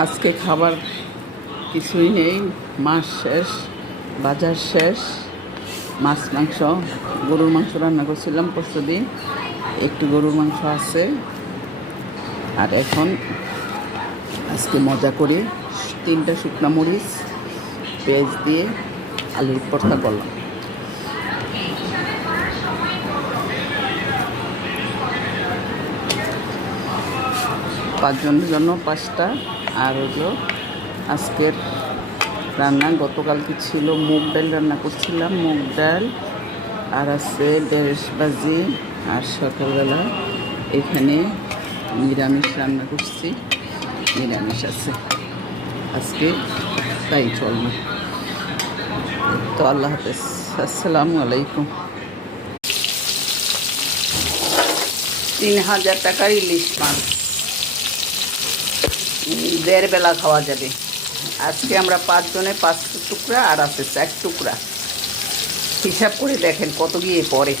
আজকে খাবার কিছুই নেই, মাস শেষ, বাজার শেষ। মাছ মাংস, গরুর মাংস রান্না করছিলাম পরশুদিন, একটু গরুর মাংস আছে। আর এখন আজকে মজা করে 3টা শুকনো মরিচ পেঁয়াজ দিয়ে আলুর ভর্তা করলাম। পাঁচজনের জন্য 5টা। আর হলো আজকের রান্না গতকালকে ছিল মুগ ডাল রান্না করছিলাম, মুগ ডাল আর আছে ঢেঁড়স ভাজি। আর সকালবেলা এখানে নিরামিষ রান্না করছি, নিরামিষ আছে আজকে, তাই চলবে। তো আল্লাহ হাফেজ, আসসালামু আলাইকুম। 3000 টাকার ইলিশ মাছ 1.5 বেলা খাওয়া যাবে। আজকে আমরা 5 জনে 5 টুকরা আর আছে 4 টুকরা। হিসাব করে দেখেন কত গিয়ে পড়ে।